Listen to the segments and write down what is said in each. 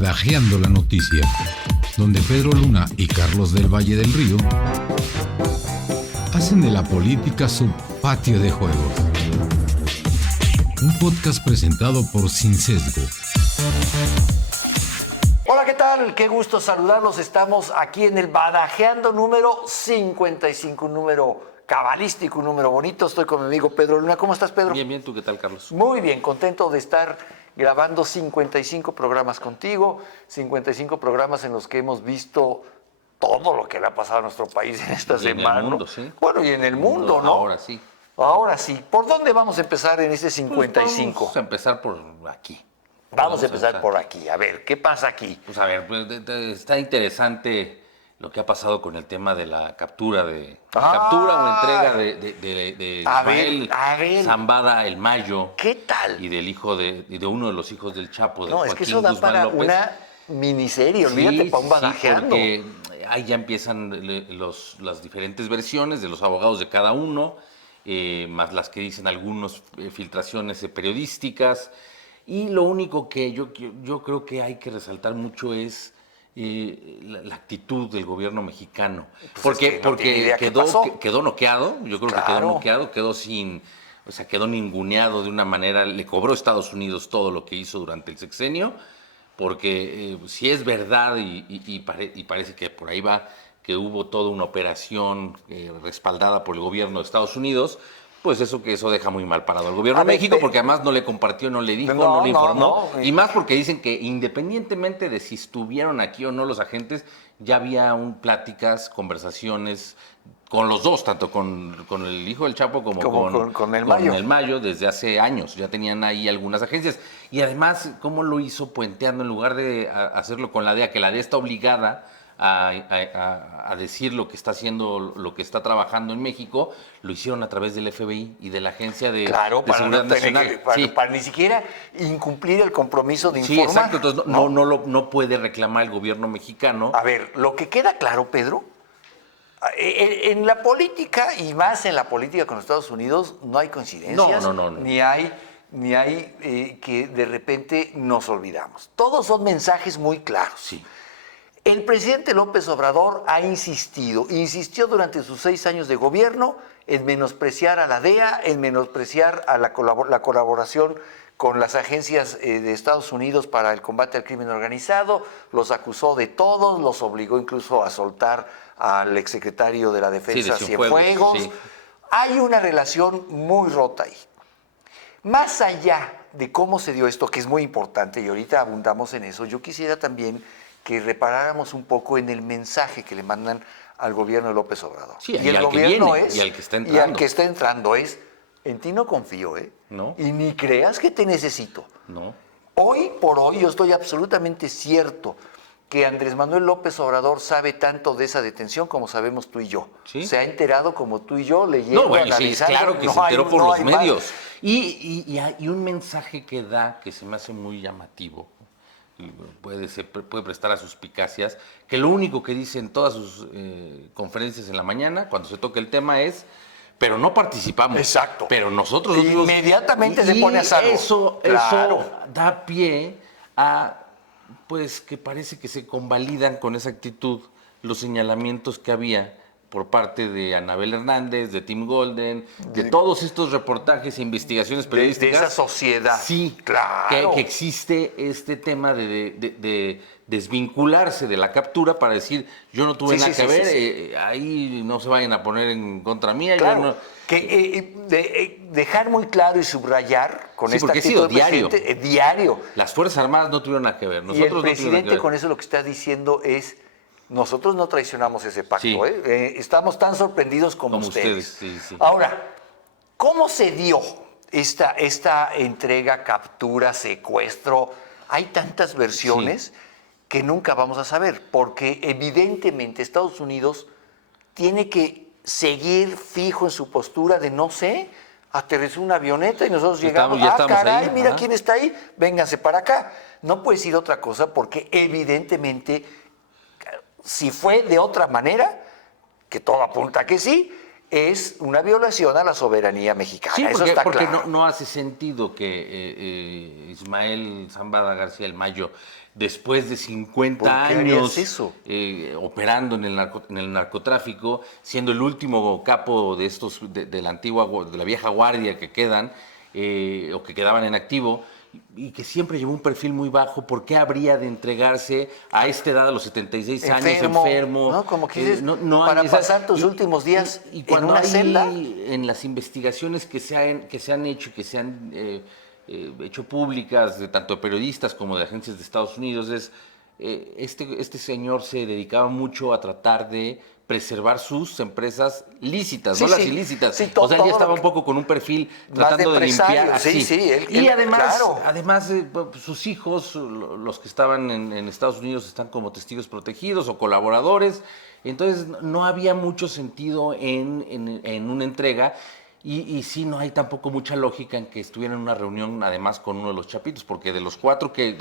Badajeando la Noticia, donde Pedro Luna y Carlos del Valle del Río hacen de la política su patio de juegos. Un podcast presentado por Sin Sesgo. Hola, ¿qué tal? Qué gusto saludarlos. Estamos aquí en el Badajeando número 55, un número cabalístico, un número bonito. Estoy con mi amigo Pedro Luna. ¿Cómo estás, Pedro? Bien, bien. ¿Tú qué tal, Carlos? Muy bien, contento de estar grabando 55 programas contigo, 55 programas en los que hemos visto todo lo que le ha pasado a nuestro país en esta semana. En el mundo, sí. Bueno, y en el mundo, ¿no? Ahora sí. Ahora sí. ¿Por dónde vamos a empezar en este 55? Vamos a empezar por aquí. Vamos a empezar por aquí. A ver, ¿qué pasa aquí? Pues a ver, está interesante lo que ha pasado con el tema de la captura captura o entrega de Ismael Zambada el Mayo. ¿Qué tal? Y del hijo de uno de los hijos del Chapo, de No, Joaquín es que eso da Guzmán para López. una miniserie, olvídate, para un Badajeando. Sí, porque ahí ya empiezan las diferentes versiones de los abogados de cada uno, más las que dicen algunas filtraciones periodísticas. Y lo único que yo creo que hay que resaltar mucho es la actitud del gobierno mexicano. Pues porque quedó noqueado, yo creo que quedó Claro. noqueado, quedó ninguneado de una manera, le cobró a Estados Unidos todo lo que hizo durante el sexenio, porque si es verdad y parece que por ahí va, que hubo toda una operación respaldada por el gobierno deEstados Unidos, pues eso deja muy mal parado al gobierno de México, porque además no le compartió, no le dijo, no le informó, y más porque dicen que independientemente de si estuvieron aquí o no los agentes, ya había pláticas, conversaciones con los dos, tanto con el hijo del Chapo como con el Mayo. Con el Mayo, desde hace años, ya tenían ahí algunas agencias. Y además, ¿cómo lo hizo puenteando en lugar de hacerlo con la DEA? Que la DEA está obligada a decir lo que está haciendo, lo que está trabajando en México, lo hicieron a través del FBI y de la Agencia de Seguridad Nacional. Para ni siquiera incumplir el compromiso de Sí, informar. exacto. Entonces no puede reclamar el gobierno mexicano. A ver, lo que queda claro, Pedro, en la política, y más en la política con Estados Unidos, no hay coincidencias. No. Ni hay que de repente nos olvidamos. Todos son mensajes muy claros. Sí. El presidente López Obrador insistió durante sus 6 años de gobierno en menospreciar a la DEA, en menospreciar a la colaboración con las agencias de Estados Unidos para el combate al crimen organizado, los acusó de todos, los obligó incluso a soltar al exsecretario de la Defensa, de Cienfuegos. Sí. Hay una relación muy rota ahí. Más allá de cómo se dio esto, que es muy importante, y ahorita abundamos en eso, yo quisiera también que reparáramos un poco en el mensaje que le mandan al gobierno de López Obrador. Sí, y al que viene, y al que está entrando. Y al que está entrando es, en ti no confío, No. Y ni creas que te necesito. No. Hoy por hoy yo estoy absolutamente cierto que Andrés Manuel López Obrador sabe tanto de esa detención como sabemos tú y yo. ¿Sí? Se ha enterado como tú y yo, leyendo, Sí, analizando. claro que No se hay- enteró por no los hay más. medios. Y hay un mensaje que da que se me hace muy llamativo. Y puede prestar a suspicacias, que lo único que dice en todas sus conferencias en la mañana, cuando se toca el tema, es: pero no participamos. Exacto. Pero nosotros... Inmediatamente se pone a salvo. Eso Claro. da pie a, pues, que parece que se convalidan con esa actitud los señalamientos que había por parte de Anabel Hernández, de Tim Golden, de todos estos reportajes e investigaciones periodísticas. De esa sociedad. Sí, Claro. que existe este tema de desvincularse de la captura para decir: yo no tuve nada que ver, ahí no se vayan a poner en contra mía. Claro, yo no... dejar muy claro y subrayar con esta porque ha actitud sido del presidente, diario. Las Fuerzas Armadas no tuvieron nada que ver. Y Nosotros el no tuvimos nada que presidente ver. con eso lo que está diciendo es: nosotros no traicionamos ese pacto, Sí. estamos tan sorprendidos como ustedes. Sí. Ahora, ¿cómo se dio esta entrega, captura, secuestro? Hay tantas versiones que nunca vamos a saber, porque evidentemente Estados Unidos tiene que seguir fijo en su postura de no sé, aterrizó una avioneta y nosotros llegamos, Ya estamos caray, ahí, mira ajá. quién está ahí, vénganse para acá. No puede decir otra cosa porque evidentemente, si fue de otra manera, que todo apunta que sí, es una violación a la soberanía mexicana. Sí, Eso está porque claro. no hace sentido que Ismael Zambada García el Mayo, después de 50 ¿Por qué harías años eso? operando en el narcotráfico, siendo el último capo de estos de la antigua, de la vieja guardia que quedan o que quedaban en activo, y que siempre llevó un perfil muy bajo, ¿por qué habría de entregarse a esta edad, a los 76 años, enfermo? ¿No? Como que dices, No hay para pasar tus últimos días y en cuando una hay, celda. en las investigaciones que se han hecho y que se han hecho públicas, de tanto de periodistas como de agencias de Estados Unidos, este señor se dedicaba mucho a tratar de preservar sus empresas lícitas, Sí, no las sí. ilícitas. Sí, O sea, él todo ya estaba lo un poco con un perfil Más tratando de empresario, limpiar. sí, así. sí, Y además, claro. sus hijos, los que estaban en Estados Unidos, están como testigos protegidos o colaboradores. Entonces, no había mucho sentido en una entrega. Y sí, no hay tampoco mucha lógica en que estuviera en una reunión, además, con uno de los chapitos, porque de los cuatro que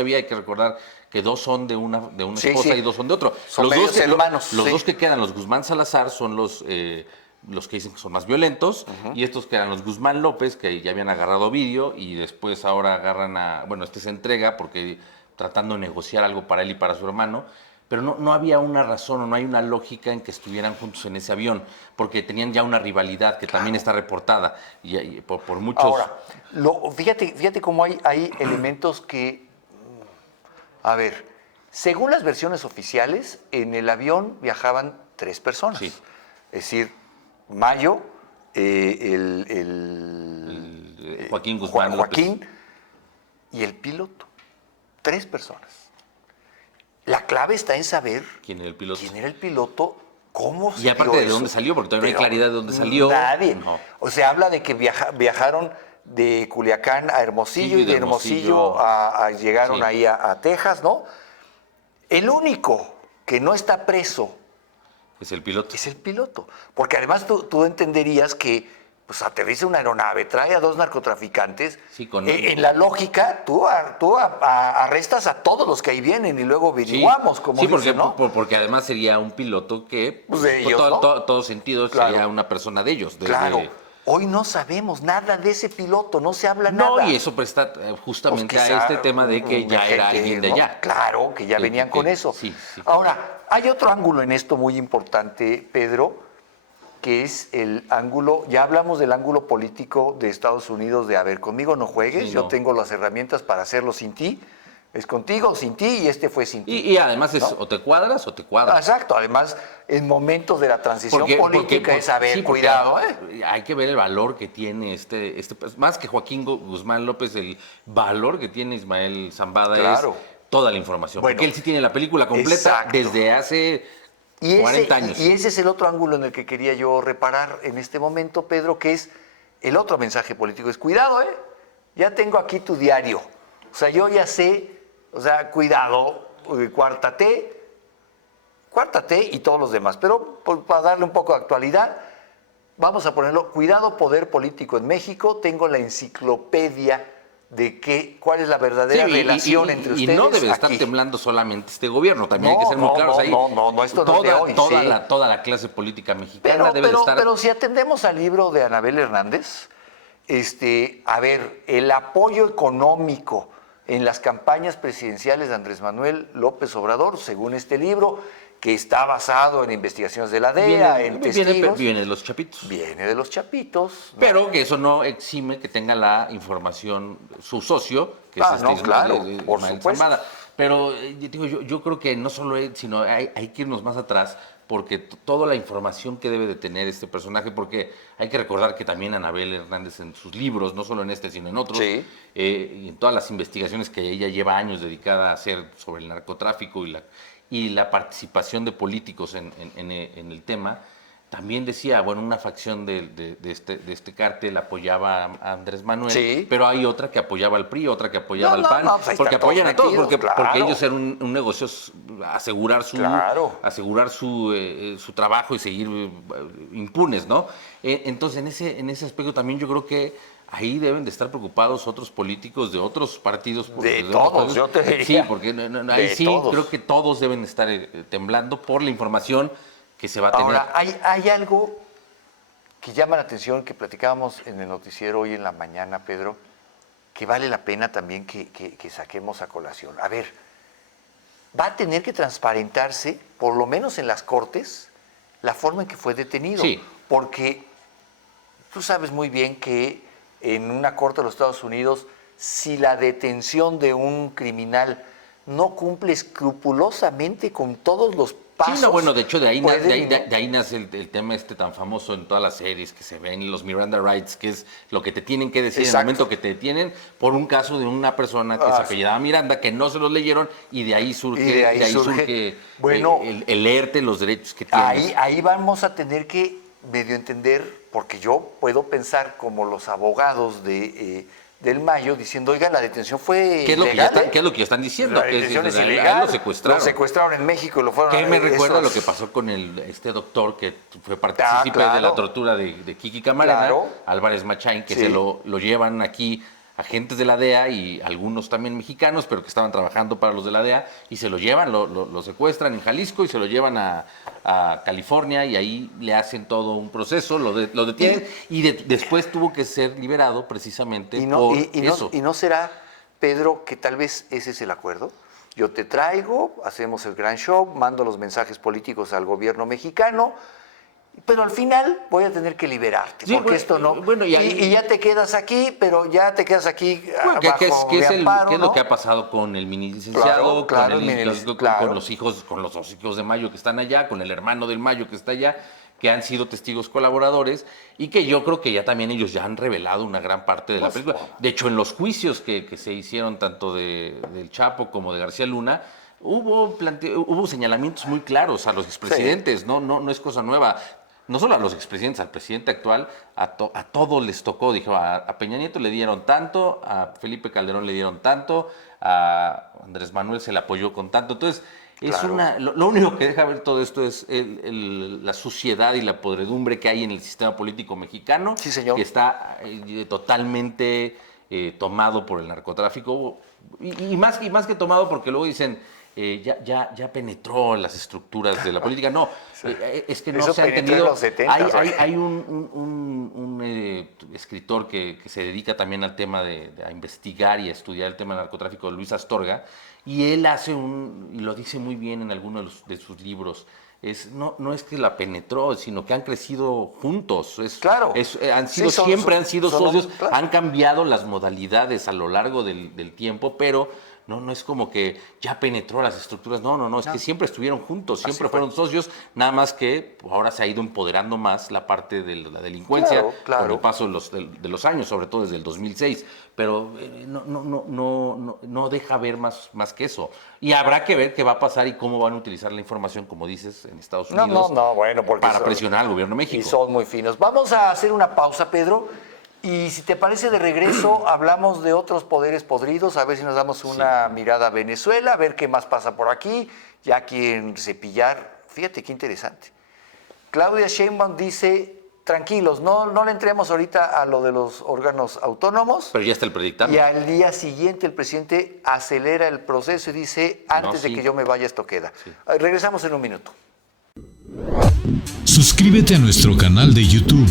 había, hay que recordar que dos son de una Sí, esposa sí. y dos son de otro. Son medios hermanos, Los sí. dos que quedan, los Guzmán Salazar, son los que dicen que son más violentos, y estos que eran los Guzmán López, que ya habían agarrado Ovidio, y después ahora agarran bueno, este se entrega porque tratando de negociar algo para él y para su hermano, pero no había una razón o no hay una lógica en que estuvieran juntos en ese avión, porque tenían ya una rivalidad que también está reportada y por muchos... Ahora, fíjate cómo hay elementos que, a ver, según las versiones oficiales, en el avión viajaban 3 personas. Sí. Es decir, Mayo, Joaquín Guzmán López. Joaquín y el piloto. 3 personas. La clave está en saber ¿Quién era el piloto? quién era el piloto, cómo se Y aparte dio de eso. dónde salió, porque todavía no hay Pero claridad de dónde salió. Nadie. No. O sea, habla de que viajaron de Culiacán a Hermosillo Sí, y de Hermosillo llegaron Sí. ahí a Texas, ¿no? El único que no está preso Es el piloto. es el piloto. Porque además tú entenderías que pues aterriza una aeronave, trae a 2 narcotraficantes. Sí, con- En la lógica, tú arrestas a todos los que ahí vienen y luego averiguamos, como sí, dicen, ¿no? porque además sería un piloto que, Pues de ellos, ¿no? todo sentido, Claro. sería una persona de ellos. Claro. Hoy no sabemos nada de ese piloto, no se habla No, nada. y eso presta justamente Pues a quizá este tema de que ya era gente, alguien de ¿no? allá. Claro, que ya Que- venían que- con eso. sí, sí. Ahora, hay otro ángulo en esto muy importante, Pedro, que es el ángulo, ya hablamos del ángulo político de Estados Unidos de, a ver, conmigo no juegues, Sí, yo no. tengo las herramientas para hacerlo sin ti, es contigo, sin ti, y este fue sin ti. Y además es ¿no? o te cuadras o te cuadras. Exacto, además, en momentos de la transición política es, a ver, sí, porque cuidado, hay que ver el valor que tiene más que Joaquín Guzmán López, el valor que tiene Ismael Zambada Claro. es toda la información. Bueno, porque él sí tiene la película completa exacto. desde hace 40 años. Y ese es el otro ángulo en el que quería yo reparar en este momento, Pedro, que es el otro mensaje político. Es cuidado, ya tengo aquí tu diario. O sea, yo ya sé, o sea, cuidado, Cuarta T y todos los demás. Pero para darle un poco de actualidad, vamos a ponerlo, cuidado poder político en México, tengo la enciclopedia de cuál es la verdadera Sí, relación entre ustedes. Y no debe estar aquí. temblando solamente este gobierno, también hay que ser muy No, claros no, ahí. no, esto no es de hoy, sí. Toda la clase política mexicana debe de estar... Pero si atendemos al libro de Anabel Hernández, a ver, el apoyo económico en las campañas presidenciales de Andrés Manuel López Obrador, según este libro, que está basado en investigaciones de la DEA, en testigos, viene de los chapitos. viene de los chapitos. ¿no? Pero que eso no exime que tenga la información su socio, que es no, claro, por Ismael supuesto. Zambada. Pero yo creo que no solo él, sino hay que irnos más atrás, porque toda la información que debe de tener este personaje, porque hay que recordar que también Anabel Hernández en sus libros, no solo en este, sino en otros, Sí. Y en todas las investigaciones que ella lleva años dedicada a hacer sobre el narcotráfico y la participación de políticos en el tema, también decía, bueno, una facción de este cártel apoyaba a Andrés Manuel, Sí. pero hay otra que apoyaba al PRI, otra que apoyaba No, al PAN, no, pues ahí porque están todos apoyan a todos, metidos, porque claro. ellos eran un negocio, asegurar Claro. su trabajo y seguir impunes, ¿no? Entonces, en ese aspecto también yo creo que ahí deben de estar preocupados otros políticos de otros partidos. De otros todos, partidos. yo te diría. Sí, porque ahí De sí todos. creo que todos deben estar temblando por la información que se va a tener. Ahora, hay algo que llama la atención, que platicábamos en el noticiero hoy en la mañana, Pedro, que vale la pena también que saquemos a colación. A ver, va a tener que transparentarse, por lo menos en las cortes, la forma en que fue detenido. Sí. Porque tú sabes muy bien que en una corte de los Estados Unidos, si la detención de un criminal no cumple escrupulosamente con todos los pasos... Sí, no, bueno, de hecho de ahí nace el tema tan famoso en todas las series que se ven, los Miranda Rights, que es lo que te tienen que decir. Exacto. En el momento que te detienen por un caso de una persona que se apellidaba Miranda, que no se los leyeron, y de ahí surge bueno, el leerte los derechos que tienes. Ahí vamos a tener que medio entender, porque yo puedo pensar como los abogados del Mayo diciendo, oigan, la detención fue ilegal. ¿Qué es lo que ya están diciendo? La detención es ilegal. Lo secuestraron en México y lo fueron a... ¿Qué me recuerda lo que pasó con este doctor que fue partícipe de la tortura de Kiki Camarena, Álvarez Machain, que se lo llevan aquí agentes de la DEA y algunos también mexicanos, pero que estaban trabajando para los de la DEA, y se lo llevan, lo secuestran en Jalisco y se lo llevan a California, y ahí le hacen todo un proceso, lo detienen, y después tuvo que ser liberado precisamente por eso. ¿Y no será, Pedro, que tal vez ese es el acuerdo? Yo te traigo, hacemos el gran show, mando los mensajes políticos al gobierno mexicano, pero al final voy a tener que liberarte, sí, porque esto no... Bueno, y ya te quedas aquí, pero ya te quedas aquí ¿Qué es lo que ha pasado con el mini licenciado, con los dos hijos de Mayo que están allá, con el hermano del Mayo que está allá, que han sido testigos colaboradores, y que yo creo que ya también ellos ya han revelado una gran parte de la película. De hecho, en los juicios que se hicieron tanto del Chapo como de García Luna, hubo señalamientos muy claros a los expresidentes, sí. No es cosa nueva. No solo a los expresidentes, al presidente actual, a todos les tocó. Dijo, a Peña Nieto le dieron tanto, a Felipe Calderón le dieron tanto, a Andrés Manuel se le apoyó con tanto. Entonces, lo único que deja ver todo esto es la suciedad y la podredumbre que hay en el sistema político mexicano, sí, señor, que está totalmente tomado por el narcotráfico. Y más que tomado, porque luego dicen... ya penetró las estructuras de la política. No, es que no eso se ha entendido. En los 70, hay un escritor que se dedica también al tema a investigar y a estudiar el tema del narcotráfico, Luis Astorga, y él y lo dice muy bien en algunos de sus libros. No es que la penetró, sino que han crecido juntos. Claro. Siempre han sido socios, claro. Han cambiado las modalidades a lo largo del tiempo, pero no es como que ya penetró las estructuras. No, es que siempre estuvieron juntos, siempre fueron socios, nada más que ahora se ha ido empoderando más la parte de la delincuencia, claro. Con el paso de los años, sobre todo desde el 2006. Pero no deja ver más que eso. Y habrá que ver qué va a pasar y cómo van a utilizar la información, como dices, en Estados Unidos. Porque para presionar al gobierno de México. Y son muy finos. Vamos a hacer una pausa, Pedro. Y si te parece, de regreso hablamos de otros poderes podridos, a ver si nos damos una mirada a Venezuela, a ver qué más pasa por aquí, ya quieren cepillar. Fíjate qué interesante. Claudia Sheinbaum dice, tranquilos, no le entremos ahorita a lo de los órganos autónomos. Pero ya está el predictamen. Y al día siguiente el presidente acelera el proceso y dice, antes de que yo me vaya esto queda. Sí. Regresamos en un minuto. Suscríbete a nuestro canal de YouTube.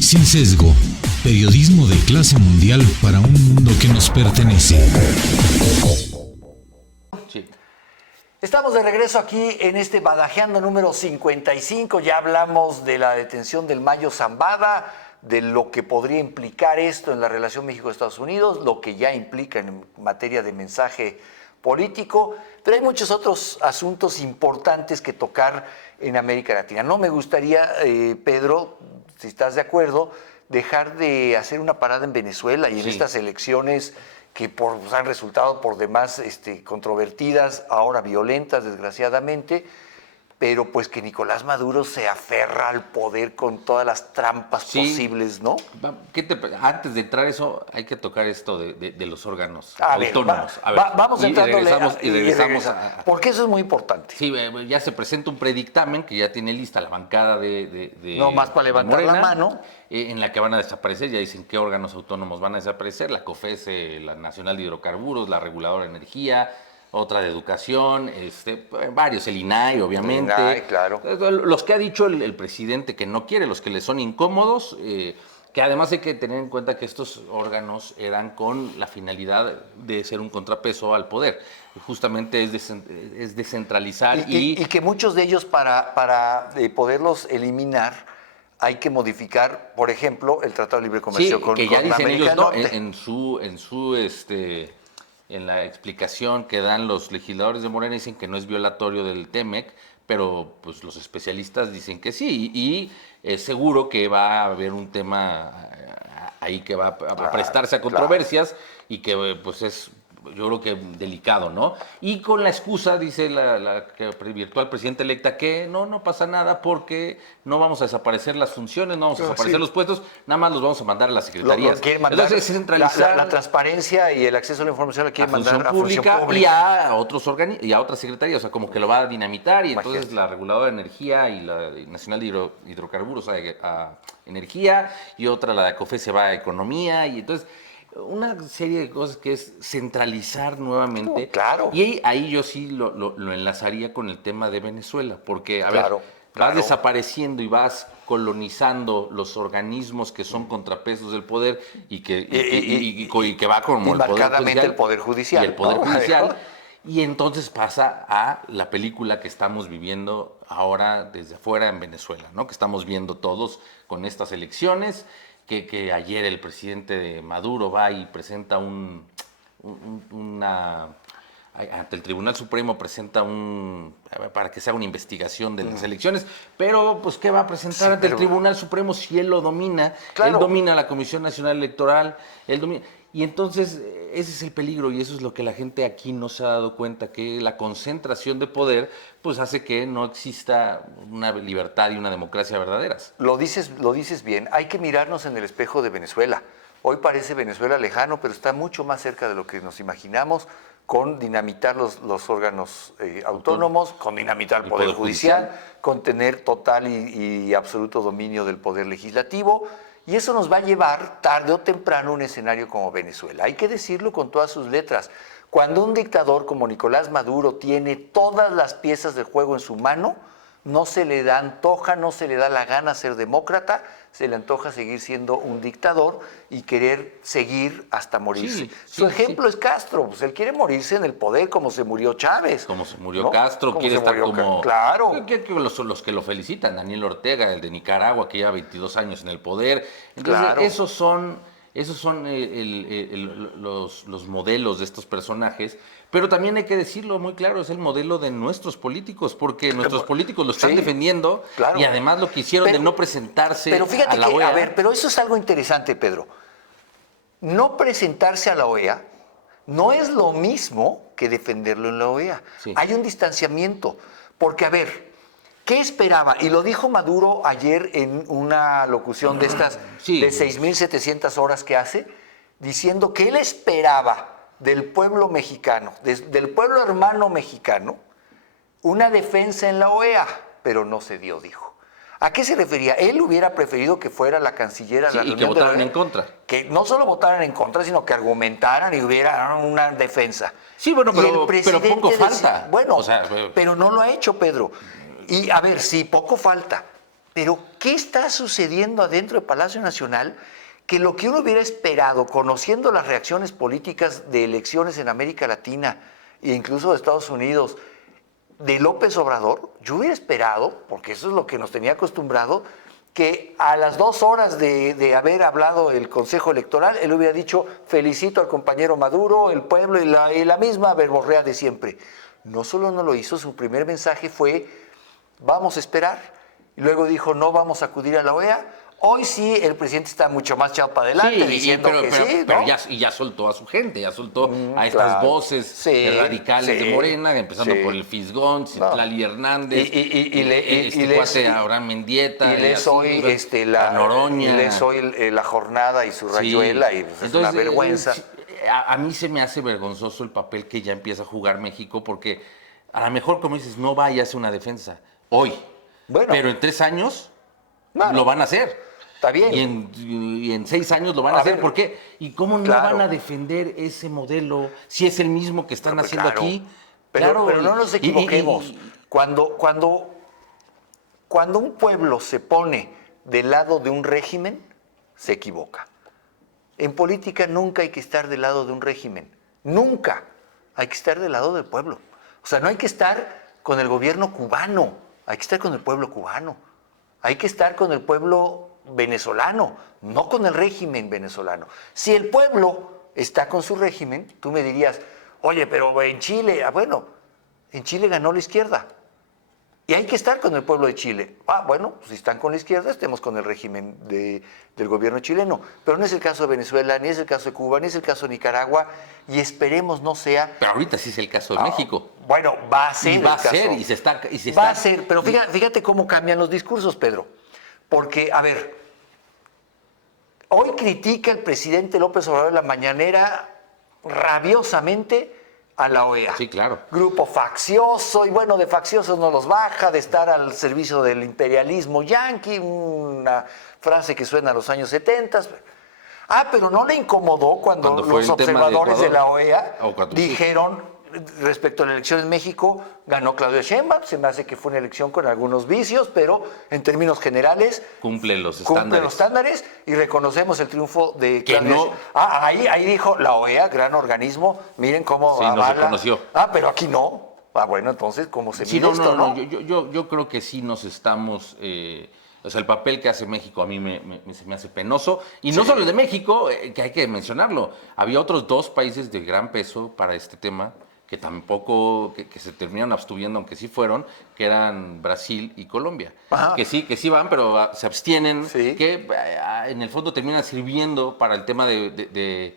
Sin Sesgo, periodismo de clase mundial para un mundo que nos pertenece. Sí. Estamos de regreso aquí en este Badajeando número 55. Ya hablamos de la detención del Mayo Zambada, de lo que podría implicar esto en la relación México-Estados Unidos, lo que ya implica en materia de mensaje político, pero hay muchos otros asuntos importantes que tocar en América Latina. No me gustaría, Pedro, si estás de acuerdo, dejar de hacer una parada en Venezuela y en estas elecciones que han resultado por demás controvertidas, ahora violentas, desgraciadamente, pero pues que Nicolás Maduro se aferra al poder con todas las trampas posibles, ¿no? Antes de entrar eso, hay que tocar esto de los órganos autónomos. Vamos a entrar y regresamos porque eso es muy importante. Sí, ya se presenta un predictamen que ya tiene lista la bancada de no más para levantar Morena, la mano. En la que van a desaparecer, ya dicen qué órganos autónomos van a desaparecer, la COFESE, la Nacional de Hidrocarburos, la Reguladora de Energía, otra de educación, varios, el INAI, obviamente. El INAI, claro. Los que ha dicho el presidente que no quiere, los que le son incómodos, que además hay que tener en cuenta que estos órganos eran con la finalidad de ser un contrapeso al poder. Justamente es descentralizar y que muchos de ellos para poderlos eliminar hay que modificar, por ejemplo, el Tratado de Libre Comercio con que ya dicen América ellos, del Norte. en la explicación que dan los legisladores de Morena, dicen que no es violatorio del TEMEC, pero pues los especialistas dicen que sí, y es seguro que va a haber un tema ahí que va a prestarse a controversias y que pues es, yo creo que delicado, ¿no? Y con la excusa, dice la virtual presidenta electa, que no pasa nada porque no vamos a desaparecer las funciones, no vamos a desaparecer los puestos, nada más los vamos a mandar a las secretarías. Entonces, centralizar la transparencia y el acceso a la información la quieren mandar a función pública y a otros y a otras secretarías, o sea, como que lo va a dinamitar y Imagínate. entonces la reguladora de energía y la nacional de hidrocarburos a energía y otra, la de COFE, se va a economía y entonces una serie de cosas que es centralizar nuevamente. Claro. Y ahí yo sí lo enlazaría con el tema de Venezuela, porque, Claro, vas desapareciendo y vas colonizando los organismos que son contrapesos del poder y que va como el Poder Judicial. Y el Poder Judicial. Y entonces pasa a la película que estamos viviendo ahora desde afuera en Venezuela, ¿no? Que estamos viendo todos con estas elecciones. Que ayer el presidente de Maduro va y presenta ante el Tribunal Supremo presenta para que se haga una investigación de las elecciones, pero pues ¿qué va a presentar ante el Tribunal Supremo si él lo domina? Claro. Él domina la Comisión Nacional Electoral, y entonces ese es el peligro y eso es lo que la gente aquí no se ha dado cuenta, que la concentración de poder pues hace que no exista una libertad y una democracia verdaderas. Lo dices bien. Hay que mirarnos en el espejo de Venezuela. Hoy parece Venezuela lejano, pero está mucho más cerca de lo que nos imaginamos, con dinamitar los órganos autónomos, con dinamitar el Poder Judicial, con tener total y absoluto dominio del Poder Legislativo. Y eso nos va a llevar tarde o temprano a un escenario como Venezuela. Hay que decirlo con todas sus letras. Cuando un dictador como Nicolás Maduro tiene todas las piezas del juego en su mano, no se le da antoja, no se le da la gana ser demócrata, se le antoja seguir siendo un dictador y querer seguir hasta morirse. Su ejemplo es Castro, pues él quiere morirse en el poder como se murió Chávez. Como se murió Castro, quiere estar como... Claro. Los que lo felicitan, Daniel Ortega, el de Nicaragua, que lleva 22 años en el poder. Entonces, Claro. esos son los modelos de estos personajes, pero también hay que decirlo muy claro, es el modelo de nuestros políticos, porque nuestros políticos lo están defendiendo, claro. Y además lo que hicieron de no presentarse a la OEA. A ver, pero eso es algo interesante, Pedro. No presentarse a la OEA no es lo mismo que defenderlo en la OEA. Sí. Hay un distanciamiento, porque a ver, ¿qué esperaba? Y lo dijo Maduro ayer en una locución de estas de 6.700 horas que hace, diciendo que él esperaba del pueblo mexicano, del pueblo hermano mexicano, una defensa en la OEA, pero no se dio, dijo. ¿A qué se refería? Él hubiera preferido que fuera la canciller a la reunión y que votaran en contra. Que no solo votaran en contra, sino que argumentaran y hubiera una defensa. Sí, bueno, pero poco falta. Bueno, pero no lo ha hecho, Pedro. Y a ver, sí, poco falta, pero ¿qué está sucediendo adentro del Palacio Nacional? Que lo que uno hubiera esperado, conociendo las reacciones políticas de elecciones en América Latina e incluso de Estados Unidos, de López Obrador, yo hubiera esperado, porque eso es lo que nos tenía acostumbrado, que a las 2 horas de haber hablado el Consejo Electoral, él hubiera dicho, felicito al compañero Maduro, el pueblo y la misma verborrea de siempre. No solo no lo hizo, su primer mensaje fue, vamos a esperar. Y luego dijo, no vamos a acudir a la OEA. Hoy sí, el presidente está mucho más echado para adelante, diciendo que sí, ¿no? Pero ya soltó a su gente, ya soltó a estas voces radicales de Morena, empezando por el Fisgón, Citlali Hernández, Abraham Mendieta, y les hoy la Noroña. Y les hoy la jornada y su rayuela, y pues, entonces, es una vergüenza. A mí se me hace vergonzoso el papel que ya empieza a jugar México, porque a lo mejor, como dices, no va y hace una defensa hoy, pero en 3 años lo van a hacer. Está bien. Y en 6 años lo van a hacer. ¿Por qué? ¿Y cómo no van a defender ese modelo si es el mismo que están haciendo aquí? Pero no nos equivoquemos. Cuando un pueblo se pone del lado de un régimen, se equivoca. En política nunca hay que estar del lado de un régimen. Nunca. Hay que estar del lado del pueblo. O sea, no hay que estar con el gobierno cubano. Hay que estar con el pueblo cubano. Hay que estar con el pueblo venezolano, no con el régimen venezolano. Si el pueblo está con su régimen, tú me dirías, oye, pero en Chile, bueno, en Chile ganó la izquierda. Y hay que estar con el pueblo de Chile. Bueno, pues si están con la izquierda, estemos con el régimen del gobierno chileno. Pero no es el caso de Venezuela, ni es el caso de Cuba, ni es el caso de Nicaragua, y esperemos no sea... Pero ahorita sí es el caso de México. Bueno, va a ser y va el a ser, caso. y se está... Va a ser, pero fíjate cómo cambian los discursos, Pedro. Porque, a ver, hoy critica el presidente López Obrador en la mañanera rabiosamente a la OEA. Sí, claro. Grupo faccioso, y bueno, de facciosos no los baja, de estar al servicio del imperialismo yanqui, una frase que suena a los años 70. Pero no le incomodó cuando los observadores de la OEA dijeron, respecto a la elección en México, ganó Claudia Sheinbaum. Se me hace que fue una elección con algunos vicios, pero en términos generales cumple los estándares y reconocemos el triunfo de Claudia Sheinbaum. Ahí dijo la OEA, gran organismo, miren cómo sí, nos reconoció. Pero aquí no. Bueno, entonces, ¿cómo se mide esto, no? Yo creo que sí nos estamos... O sea, el papel que hace México a mí se me hace penoso. Y no solo el de México, que hay que mencionarlo. Había otros 2 países de gran peso para este tema que tampoco, que se terminaron abstuviendo, aunque sí fueron, que eran Brasil y Colombia. Que sí van, pero se abstienen, que en el fondo terminan sirviendo para el tema de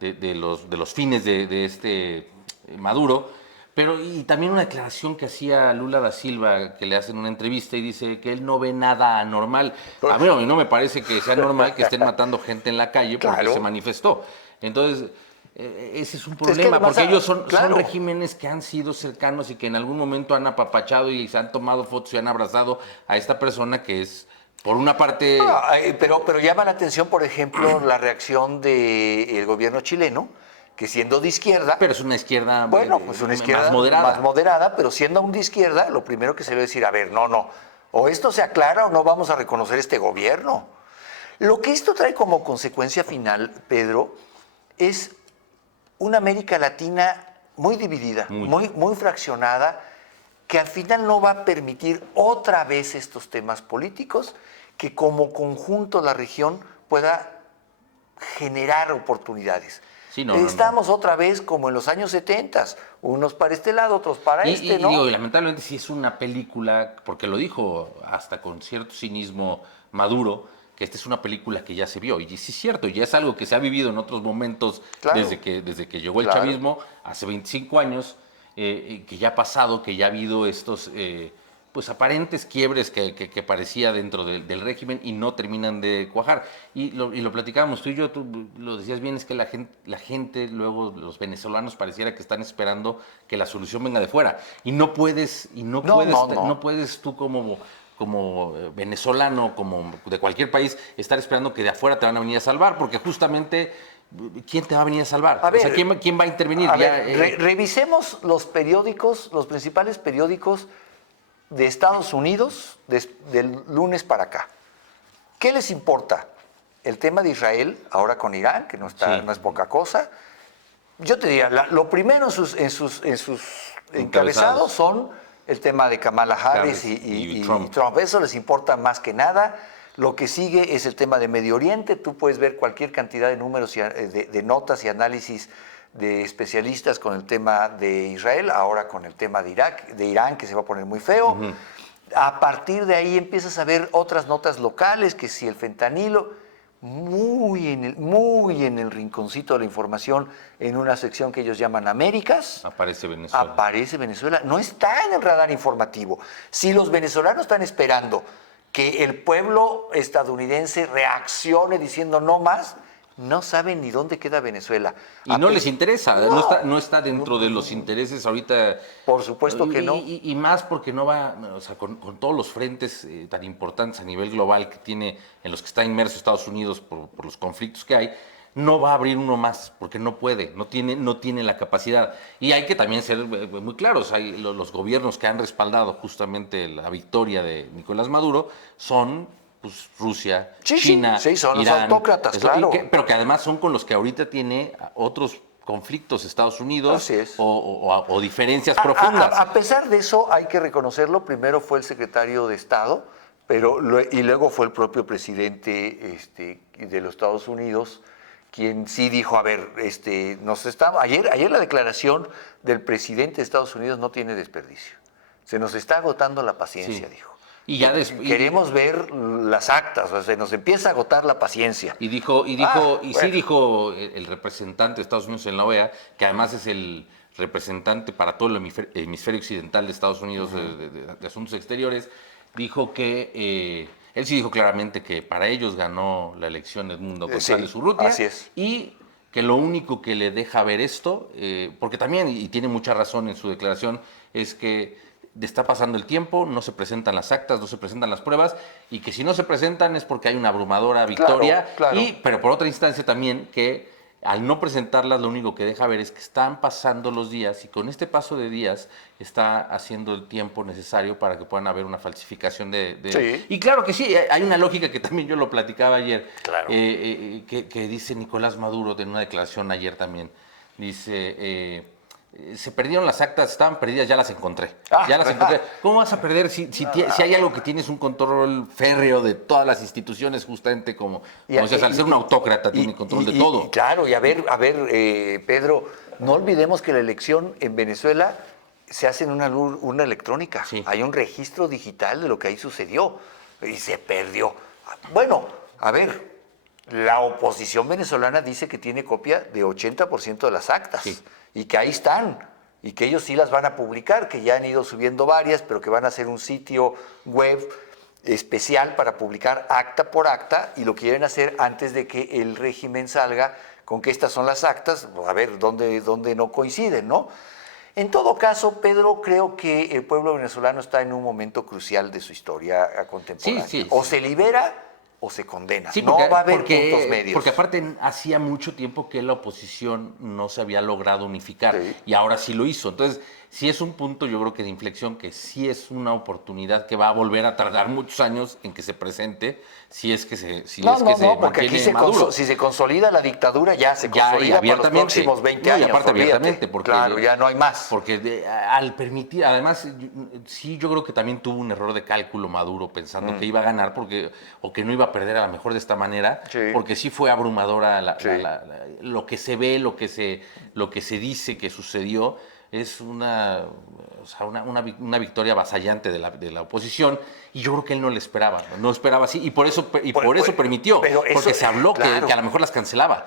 los fines de este Maduro. Pero y también una declaración que hacía Lula da Silva, que le hacen una entrevista y dice que él no ve nada anormal. A mí no me parece que sea normal que estén matando gente en la calle porque se manifestó. Entonces, ese es un problema, porque ellos son regímenes que han sido cercanos y que en algún momento han apapachado y se han tomado fotos y han abrazado a esta persona que es, por una parte... Pero llama la atención, por ejemplo, la reacción del gobierno chileno, que siendo de izquierda... Pero es una izquierda, pues una izquierda más moderada, pero siendo aún de izquierda, lo primero que se debe decir, a ver, no, o esto se aclara o no vamos a reconocer este gobierno. Lo que esto trae como consecuencia final, Pedro, es una América Latina muy dividida, muy fraccionada, que al final no va a permitir otra vez estos temas políticos, que como conjunto la región pueda generar oportunidades. Estamos otra vez como en los años 70, unos para este lado, otros para ¿no? Y lamentablemente sí es una película, porque lo dijo hasta con cierto cinismo Maduro, que esta es una película que ya se vio, y sí es cierto, ya es algo que se ha vivido en otros momentos, desde que llegó el chavismo, hace 25 años, que ya ha pasado, que ya ha habido estos pues aparentes quiebres que parecía dentro del régimen y no terminan de cuajar. Y lo platicábamos tú y yo, tú lo decías bien, es que la gente, luego los venezolanos pareciera que están esperando que la solución venga de fuera. Y no puedes tú como venezolano, como de cualquier país, estar esperando que de afuera te van a venir a salvar, porque justamente, ¿quién te va a venir a salvar? ¿Quién va a intervenir? Revisemos los periódicos, los principales periódicos de Estados Unidos del lunes para acá. ¿Qué les importa? El tema de Israel, ahora con Irán, que no es poca cosa. Yo te diría, lo primero en sus encabezados son el tema de Kamala Harris y Trump. Eso les importa más que nada. Lo que sigue es el tema de Medio Oriente. Tú puedes ver cualquier cantidad de números, de notas y análisis de especialistas con el tema de Israel, ahora con el tema de Irán, que se va a poner muy feo. Uh-huh. A partir de ahí empiezas a ver otras notas locales, que si el fentanilo, muy en el rinconcito de la información, en una sección que ellos llaman Américas. Aparece Venezuela. Aparece Venezuela. No está en el radar informativo. Si los venezolanos están esperando que el pueblo estadounidense reaccione diciendo no más, no saben ni dónde queda Venezuela. Y no les interesa, no está dentro de los intereses ahorita. Por supuesto que no. Y más porque no va, o sea, con todos los frentes tan importantes a nivel global que tiene, en los que está inmerso Estados Unidos por los conflictos que hay, no va a abrir uno más, porque no puede, no tiene la capacidad. Y hay que también ser muy claros, hay los gobiernos que han respaldado justamente la victoria de Nicolás Maduro son pues, Rusia, Sí, China, sí, son los Irán, autócratas, claro. pero que además son con los que ahorita tiene otros conflictos Estados Unidos Así es. o diferencias profundas. A pesar de eso, hay que reconocerlo, primero fue el secretario de Estado, y luego fue el propio presidente de los Estados Unidos, quien sí dijo, a ver, ayer la declaración del presidente de Estados Unidos no tiene desperdicio. Se nos está agotando la paciencia, Sí. dijo. Y ya después Queremos ver las actas, o sea, se nos empieza a agotar la paciencia. sí Bueno. dijo el representante de Estados Unidos en la OEA, que además es el representante para todo el hemisferio occidental de Estados Unidos de Asuntos Exteriores, dijo que él sí dijo claramente que para ellos ganó la elección Edmundo González Sí, Urrutia, así es. y que lo único que le deja ver esto, porque también, y tiene mucha razón en su declaración, es que está pasando el tiempo, no se presentan las actas, no se presentan las pruebas, y que si no se presentan es porque hay una abrumadora victoria, Claro. pero por otra instancia también que al no presentarlas lo único que deja ver es que están pasando los días y con este paso de días está haciendo el tiempo necesario para que puedan haber una falsificación Sí. Y claro que sí, hay una lógica que también yo lo platicaba ayer, Claro. que dice Nicolás Maduro en una declaración ayer también, dice... se perdieron las actas, estaban perdidas, ya las encontré. Ya las encontré. ¿Cómo vas a perder si hay algo que tienes un control férreo de todas las instituciones, justamente como decías, al ser un autócrata tiene control de todo? Claro, y a ver, Pedro, no olvidemos que la elección en Venezuela se hace en una urna electrónica. Sí. Hay un registro digital de lo que ahí sucedió y se perdió. Bueno, a ver, la oposición venezolana dice que tiene copia de 80% de las actas. Sí. Y que ahí están, y que ellos sí las van a publicar, que ya han ido subiendo varias, pero que van a hacer un sitio web especial para publicar acta por acta, y lo quieren hacer antes de que el régimen salga con que estas son las actas, a ver dónde no coinciden, ¿no? En todo caso, Pedro, creo que el pueblo venezolano está en un momento crucial de su historia contemporánea. Sí. O se libera o se condena. Sí, No va a haber puntos medios. Porque aparte hacía mucho tiempo que la oposición no se había logrado unificar Sí. y ahora sí lo hizo. Entonces, sí es un punto, yo creo que de inflexión, que sí es una oportunidad que va a volver a tardar muchos años en que se presente, si es que se porque aquí Maduro. si se consolida la dictadura, ya se Ya, y consolida para los abiertamente. próximos 20 No, y años. aparte olvídate. abiertamente, porque claro, ya no hay más. Porque al permitir, además, yo creo que también tuvo un error de cálculo Maduro pensando que iba a ganar o que no iba a perder a lo mejor de esta manera, Sí. porque sí fue abrumadora Sí. lo que se ve, lo que se dice que sucedió. Es una victoria avasallante de la oposición, y yo creo que él no le esperaba, no esperaba así, y por eso permitió, pero eso- porque se habló claro. que a lo mejor las cancelaba.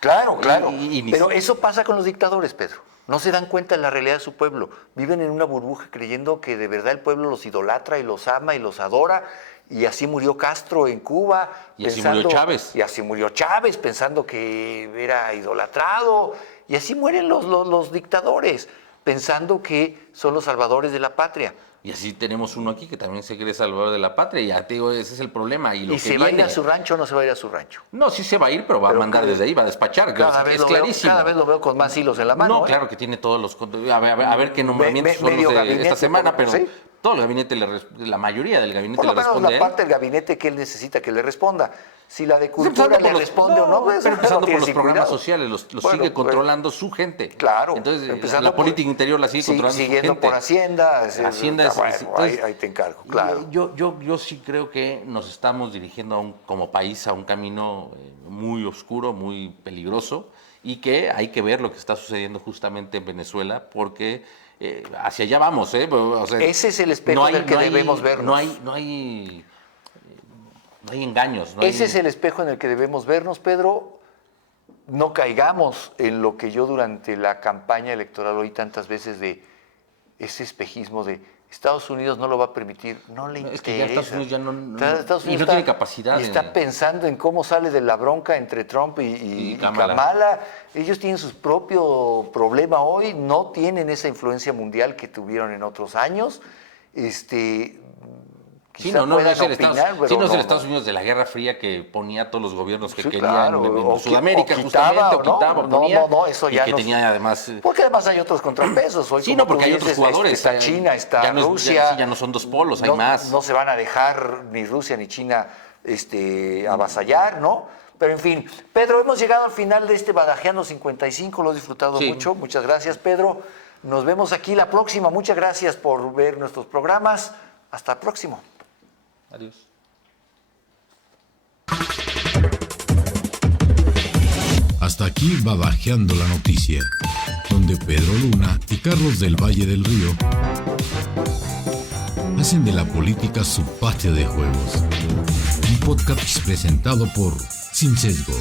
Claro. Y Pero eso pasa con los dictadores, Pedro. No se dan cuenta de la realidad de su pueblo. Viven en una burbuja creyendo que de verdad el pueblo los idolatra y los ama y los adora. Y así murió Castro en Cuba. Y así murió Chávez. Y así murió Chávez pensando que era idolatrado. Y así mueren los dictadores, pensando que son los salvadores de la patria. Y así tenemos uno aquí que también se cree salvador de la patria, y ya te digo, ese es el problema. ¿Y ¿Y se va a ir a su rancho o no se va a ir a su rancho? No, sí se va a ir, pero va a mandar desde ahí, va a despachar. Cada vez, es clarísimo. cada vez lo veo con más hilos en la mano. No, claro que tiene todos los... A ver qué nombramientos son medio los de gabinete, esta semana, pero ¿sí? todo el gabinete, la mayoría del gabinete Por lo le menos responde a la él. parte del gabinete que él necesita que le responda. Si la de Empezando cultura por le los- responde o no, pues pero eso empezando lo por tiene los sin programas cuidado. sociales, los Bueno, sigue pues, controlando su gente. Claro. Entonces, empezando la política interior la sigue controlando su siguiendo gente. por Hacienda. Hacienda es- bueno, entonces, ahí te encargo, claro. Yo sí creo que nos estamos dirigiendo como país a un camino muy oscuro, muy peligroso, y que hay que ver lo que está sucediendo justamente en Venezuela, porque hacia allá vamos. O sea, Ese es el espejo en el que debemos vernos. No hay engaños. Ese es el espejo en el que debemos vernos, Pedro. No caigamos en lo que yo durante la campaña electoral oí tantas veces de ese espejismo de Estados Unidos no lo va a permitir, no le interesa. Es que ya Estados Unidos ya no Estados y Unidos no tiene capacidad. Y está pensando en cómo sale de la bronca entre Trump y Kamala. Kamala. Ellos tienen su propio problema hoy, no tienen esa influencia mundial que tuvieron en otros años. Sí, no es el opinar, Estados Unidos de la Guerra Fría que ponía a todos los gobiernos que querían claro, en Sudamérica, quitaba, justamente, o quitaba, ponía. No, eso ya y que tenía además... Porque además hay otros contrapesos. Hoy, Sí, como no, porque tú hay otros dices, jugadores. Está China, está ya Rusia. Ya no son dos polos, hay más. No se van a dejar ni Rusia ni China avasallar, ¿no? Pero en fin, Pedro, hemos llegado al final de este Badajeando 55, lo he disfrutado mucho. Muchas gracias, Pedro. Nos vemos aquí la próxima. Muchas gracias por ver nuestros programas. Hasta el próximo. Adiós. Hasta aquí Badajeando la Noticia, donde Pedro Luna y Carlos del Valle del Río hacen de la política su patio de juegos. Un podcast presentado por Sin Sesgo.